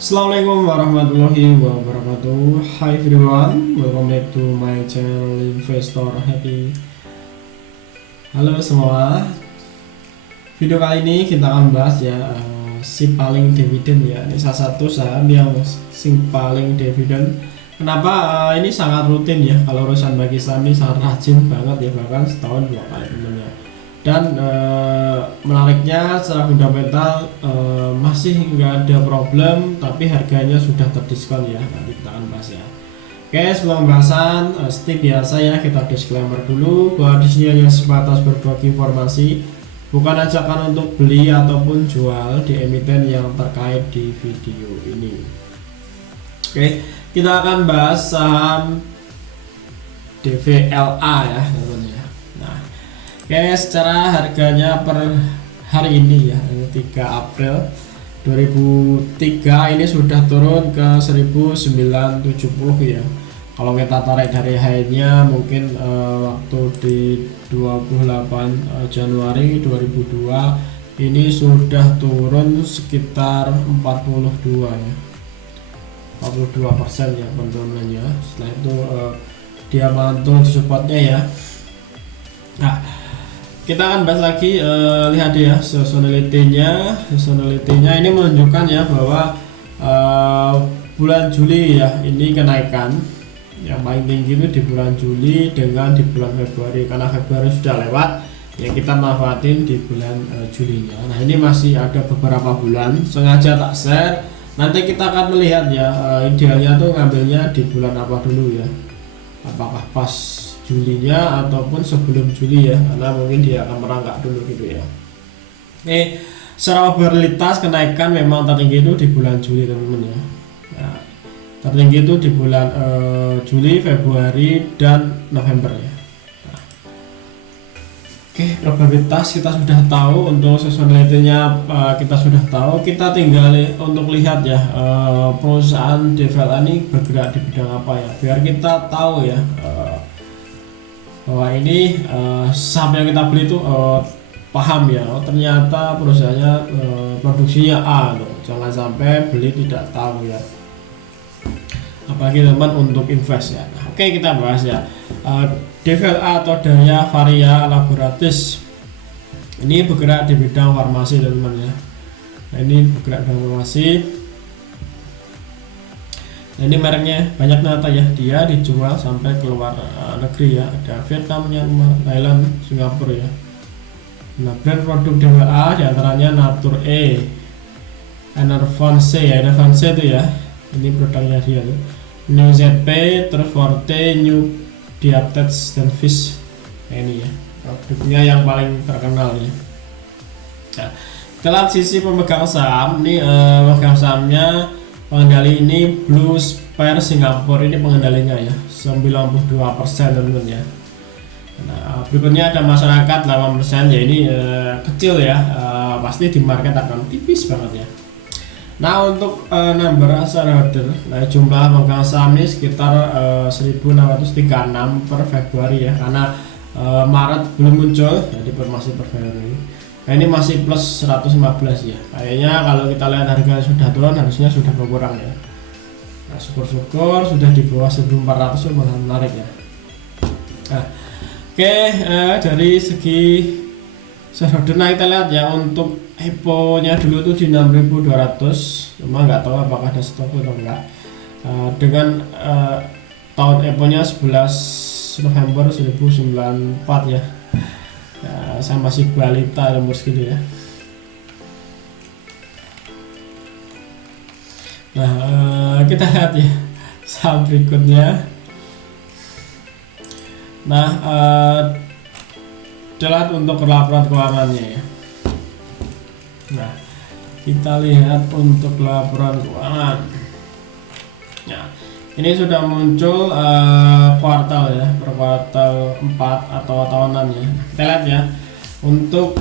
Assalamualaikum warahmatullahi wabarakatuh. Hi everyone, welcome back to my channel Investor Happy. Halo semua. Video kali ini kita akan bahas ya si paling dividen ya. Ini salah satu saham yang paling dividen. Kenapa ini sangat rutin ya? Kalau urusan bagi saham ini sangat rajin banget ya, bahkan setahun 2 kali temennya. Dan menariknya secara fundamental masih nggak ada problem, tapi harganya sudah terdiskon ya. Nanti kita akan bahas ya. Oke, sebelum pembahasan seperti biasa ya, kita disclaimer dulu bahwa di sini hanya sebatas berbagi informasi, bukan ajakan untuk beli ataupun jual di emiten yang terkait di video ini. Oke, kita akan bahas saham DVLA ya teman-teman. Nah, oke, secara harganya per hari ini ya, 3 April 2003 ini sudah turun ke 1970 ya. Kalau kita tarik dari high-nya mungkin waktu di 28 Januari 2002 ini sudah turun sekitar 42 ya. 42% ya penurunannya. Setelah itu dia mantul di supportnya ya. Nah, kita akan bahas lagi, lihat ya seasonality-nya ini menunjukkan ya bahwa bulan Juli ya ini kenaikan yang paling tinggi itu di bulan Juli dengan di bulan Februari, karena Februari sudah lewat ya, kita manfaatin di bulan Julinya. Nah, ini masih ada beberapa bulan, sengaja tak share, nanti kita akan melihat ya idealnya tuh ngambilnya di bulan apa dulu ya, apakah pas Julinya ataupun sebelum Juli ya, karena mungkin dia akan merangkak dulu gitu ya. Secara probabilitas kenaikan memang tertinggi itu di bulan Juli teman-teman ya. Nah, tertinggi itu di bulan Juli, Februari dan November ya. Nah, probabilitas kita sudah tahu, untuk seasonality-nya kita sudah tahu, kita tinggal untuk lihat ya perusahaan DVLA ini bergerak di bidang apa ya, biar kita tahu ya bahwa ini saham yang kita beli itu paham ya, ternyata perusahaannya produksinya A loh. Jangan sampai beli tidak tahu ya, apalagi teman untuk invest ya. Nah, oke, kita bahas ya DVLA atau Daya Varia Laboratories ini bergerak di bidang farmasi teman-teman ya. Nah, ini bergerak di bidang farmasi. Nah, ini mereknya banyak ternyata ya, dia dijual sampai keluar negeri ya, ada Vietnam, Thailand, Singapura ya. Nah, brand produk DVLA diantaranya Nature E, Enervance ya, Enervance itu ya, ini produknya dia tuh. New ZP, terus Forte, New Diabetes dan Fish. Nah, ini ya produknya yang paling terkenal ya. Nah, kita lihat sisi pemegang saham ini, pemegang sahamnya pengendali ini Blue Spire Singapura, ini pengendalinya ya 92% teman-teman ya. Nah, berikutnya ada masyarakat 8% ya, ini kecil ya, pasti di market akan tipis banget ya. Nah, untuk number shareholder, nah jumlah pemegang saham ini sekitar 1636 per Februari ya, karena Maret belum muncul, jadi masih per Februari. Nah, ini masih plus 115 ya. Kayaknya kalau kita lihat harga sudah turun, harusnya sudah berkurang ya. Nah, syukur-syukur sudah di bawah 1400 itu menarik ya. Nah, oke, dari segi shareholder, nah kita lihat ya untuk EPO-nya dulu tuh di 6200, cuma nggak tahu apakah ada stok atau enggak. Dengan tahun EPO-nya 11 November 1094 ya. Ya, saya masih balita umur segitu ya. Nah, kita lihat ya saham berikutnya. Nah, lihat untuk laporan keuangannya ya. Nah, kita lihat untuk laporan keuangan. Nah, ini sudah muncul kuartal ya, per kuartal 4 atau tahunan ya. Kita lihat ya untuk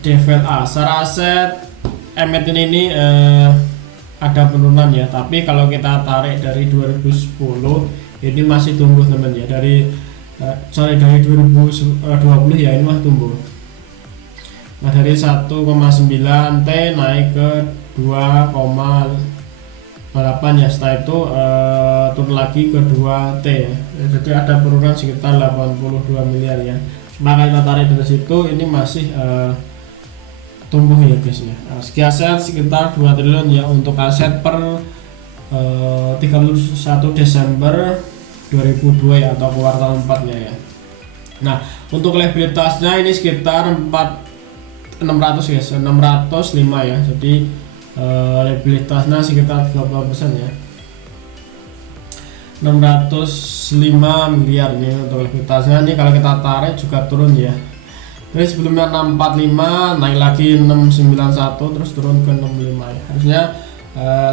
DVLA secara aset emiten ini ada penurunan ya, tapi kalau kita tarik dari 2010 ini masih tumbuh teman ya, dari dari 2020 ya ini masih tumbuh. Nah dari 1,9 T naik ke 2,8 ya, setelah itu turun lagi ke 2 T ya. Jadi ada penurunan sekitar 82 miliar ya. Maka kita tarik dari situ, ini masih tumbuh ya guys ya. Segi aset sekitar 2 triliun ya untuk aset per 31 Desember 2002 ya, atau kuartal 4 nya ya. Nah untuk liabilitasnya ini sekitar 600 guys, 605 ya. Jadi liabilitasnya sekitar 30% ya, 605 miliar nih untuk liabilitasnya. Ini kalau kita tarik juga turun ya, jadi sebelumnya 645 naik lagi 691 terus turun ke 65 ya. Harusnya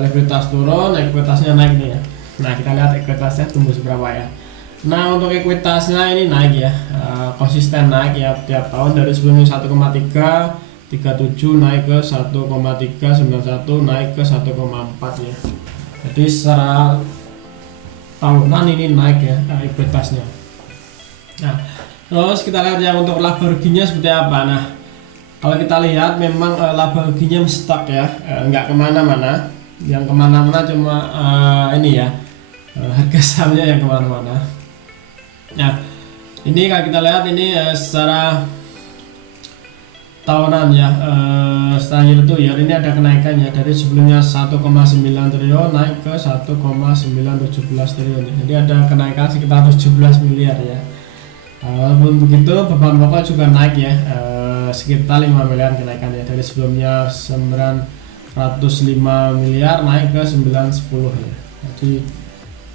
liabilitas turun, ekuitasnya naik nih ya. Nah kita lihat ekuitasnya tumbuh seberapa ya. Nah untuk ekuitasnya ini naik ya, konsisten naik ya tiap tahun, dari sebelumnya 1,337 naik ke 1,391 naik ke 1,4 ya. Jadi secara tahunan ini naik ya ekuitasnya. Nah terus kita lihat ya untuk laba ruginya seperti apa. Nah kalau kita lihat memang laba ruginya stuck ya, nggak kemana-mana. Yang kemana-mana cuma ini ya, harga sahamnya yang kemana-mana. Nah ini kalau kita lihat ini secara tahunan ya, setelah itu ya ini ada kenaikannya dari sebelumnya 1,9 triliun naik ke 1,917 triliun ya. Jadi ada kenaikan sekitar 17 miliar ya. Walaupun begitu beban pokok juga naik ya, sekitar 5 miliar kenaikannya, dari sebelumnya 905 miliar naik ke 910 ya. Jadi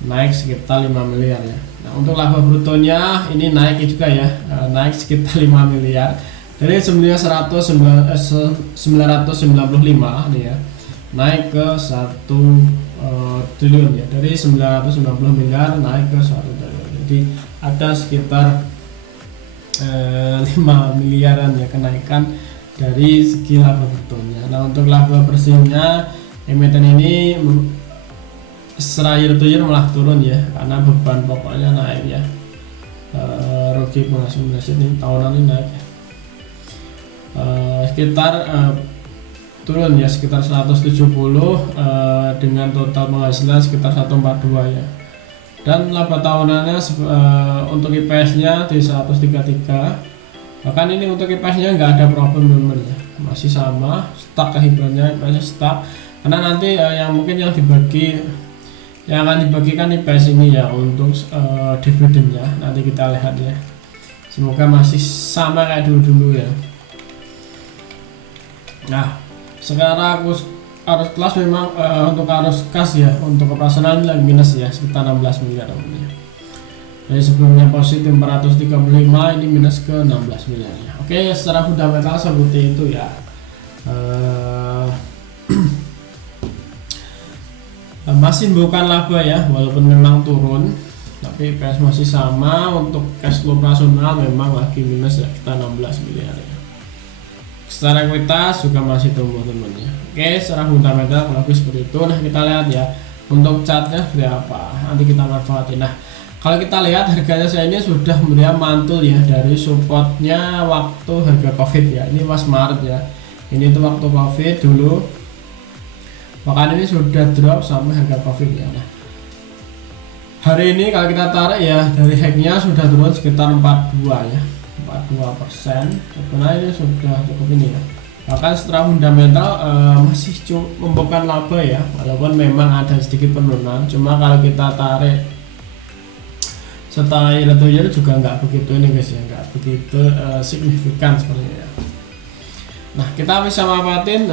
naik sekitar 5 miliar ya. Nah untuk laba brutonya ini naik juga ya, naik sekitar 5 miliar dari sebelumnya 995 nih ya, naik ke 1 triliun ya, dari 990 miliar naik ke 1 triliun. Jadi ada sekitar 5 miliaran ya kenaikan dari segi laba brutonya. Nah untuk laba bersihnya emiten ini secara year to year malah turun ya, karena beban pokoknya naik ya. Rugi penghasilan ini tahunan ini naik ya, sekitar turun ya sekitar 170 dengan total penghasilan sekitar 142 ya. Dan laba tahunannya untuk IPS nya di 133. Bahkan ini untuk IPS-nya nggak ada problem teman-teman ya, masih sama, stuck kehidupannya IPS stuck, karena nanti yang mungkin yang akan dibagikan IPS ini ya untuk dividennya nanti kita lihat ya. Semoga masih sama kayak dulu ya. Nah sekarang arus kelas memang untuk arus kas ya, untuk operasional ini minus ya sekitar 16 miliar namanya. Jadi sebelumnya positif 435, ini minus ke 16 miliar ya. Oke, secara fundamental seperti itu ya. Masih bukan laba ya, walaupun memang turun, tapi PS masih sama. Untuk cash flow operasional memang lagi minus ya, kita 16 miliar ya. Secara ekuitas juga masih tumbuh teman-teman ya. Oke, secara fundamental lebih seperti itu. Nah kita lihat ya untuk chartnya seperti apa, nanti kita manfaatin. Nah kalau kita lihat harganya saya ini sudah kemudian mantul ya dari supportnya waktu harga COVID ya. Ini pas Maret ya, ini tuh waktu COVID dulu, bahkan ini sudah drop sampai harga COVID ya. Nah hari ini kalau kita tarik ya, dari hacknya sudah turun sekitar 42 ya, 42%. Karena ini sudah cukup ini ya. Bahkan secara fundamental masih membuka laba ya, walaupun memang ada sedikit penurunan. Cuma kalau kita tarik setelah year to year juga nggak begitu ini guys ya, nggak begitu signifikan sepertinya. Nah kita bisa manfaatin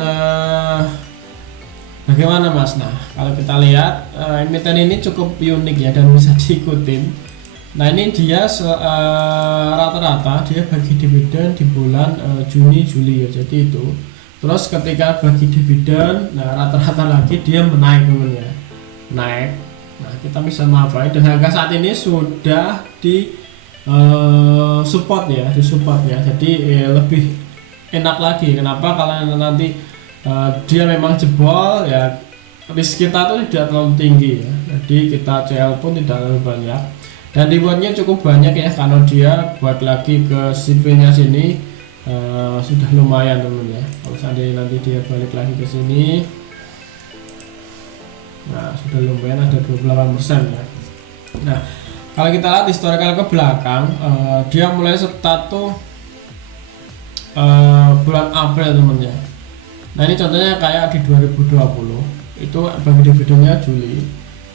bagaimana mas. Nah kalau kita lihat emiten ini cukup unik ya dan bisa diikutin. Nah ini dia rata-rata dia bagi dividen di bulan Juni Juli ya, jadi itu. Terus ketika bagi dividen, nah rata-rata lagi dia menaik temennya, naik. Nah kita bisa manfaatin, dan harga saat ini sudah di support ya, jadi lebih enak lagi. Kenapa? Kalau nanti dia memang jebol ya, risk kita tuh tidak terlalu tinggi ya, jadi kita CL pun tidak terlalu banyak, dan rewardnya cukup banyak ya, kalau dia buat lagi ke CV nya sini sudah lumayan teman ya. Kalau seandainya nanti dia balik lagi ke sini, nah sudah lumayan, ada 28% ya. Nah kalau kita lihat historical ke belakang, dia mulai start tuh bulan April teman ya. Nah ini contohnya kayak di 2020 itu bagi dividennya Juli.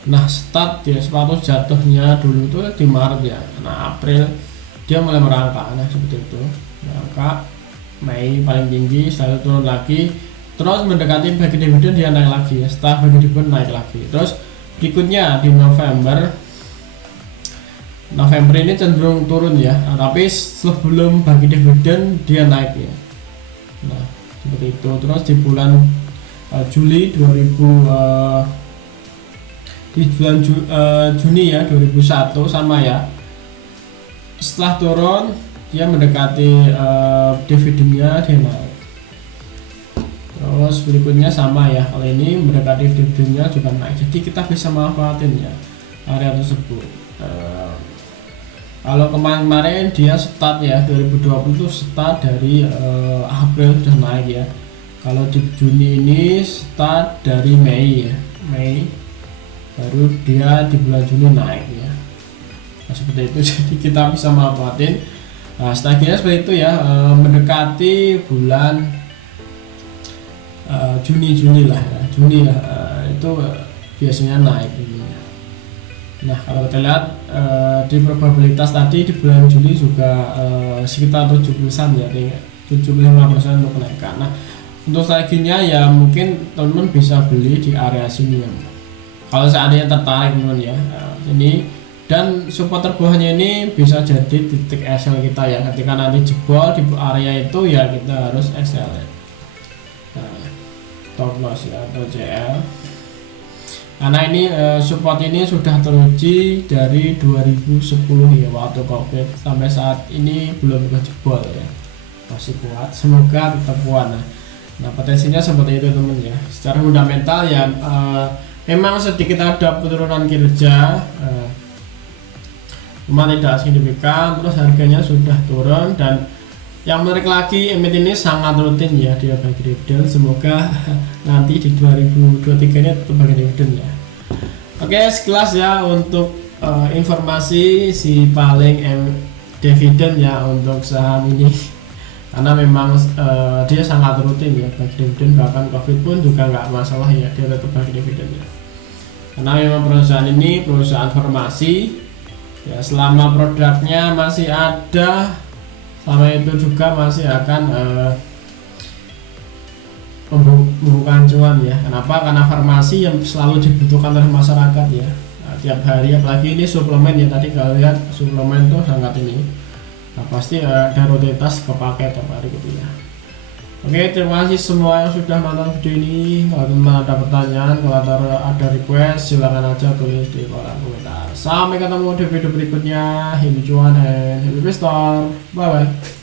Nah start dia sepatu jatuhnya dulu itu di Maret ya. Nah April dia mulai merangkak, nah seperti itu, merangkak. Mei paling tinggi, selalu turun lagi, terus mendekati bagi dividen dia naik lagi ya. Setelah bagi dividen naik lagi, terus berikutnya di November ini cenderung turun ya, tapi sebelum bagi dividen dia naik ya. Nah seperti itu. Terus di bulan Juli 2000 di bulan Juni ya 2001 sama ya, setelah turun dia mendekati dividennya dia naik. Terus berikutnya sama ya, kali ini mendekati dividennya juga naik, jadi kita bisa manfaatin ya area tersebut. Kalau kemarin dia start ya 2020 itu start dari April sudah naik ya. Kalau di Juni ini start dari Mei ya, Mei baru dia di bulan Juni naik ya. Nah, seperti itu jadi kita bisa manfaatin. Nah, strateginya seperti itu ya, mendekati bulan Juni lah ya, Juni ya, itu biasanya naik ini. Nah kalau kita lihat di probabilitas tadi di bulan Juli juga sekitar 70% ya, 75% untuk kenaikan. Nah untuk strateginya ya mungkin teman-teman bisa beli di area sini ya, kalau seandainya tertarik teman ya. Ini dan support terbawahnya ini bisa jadi titik SL kita ya, ketika nanti jebol di area itu ya kita harus SL ya. Nah, stop loss ya atau CL. Karena ini support ini sudah teruji dari 2010 ya, waktu COVID sampai saat ini belum jebol ya, masih kuat, semoga tetap kuat. Nah potensinya seperti itu teman ya. Secara fundamental ya memang sedikit ada penurunan kinerja, cuma tidak signifikan, terus harganya sudah turun. Dan yang menarik lagi, emit ini sangat rutin ya dia bagi dividen, semoga nanti di 2023 ini tetap bagi dividen ya. Oke, sekilas ya untuk informasi si paling dividen ya untuk saham ini, karena memang dia sangat rutin ya bagi dividen, bahkan COVID pun juga nggak masalah ya, dia tetap bagi dividen ya. Karena memang perusahaan ini perusahaan farmasi ya, selama produknya masih ada, selama itu juga masih akan membuka cuan ya. Kenapa? Karena farmasi yang selalu dibutuhkan oleh masyarakat ya. Nah, tiap hari, apalagi ini suplemen ya, tadi kalau lihat suplemen tuh sangat ini. Nah, pasti ada rutinitas kepake tiap hari gitu ya. Oke, terima kasih semua yang sudah nonton video ini. Kalau teman ada pertanyaan, kalau ada request, silahkan aja tulis di kolom komentar. Sampai ketemu di video berikutnya. Happy cuan and happy investor. Bye bye.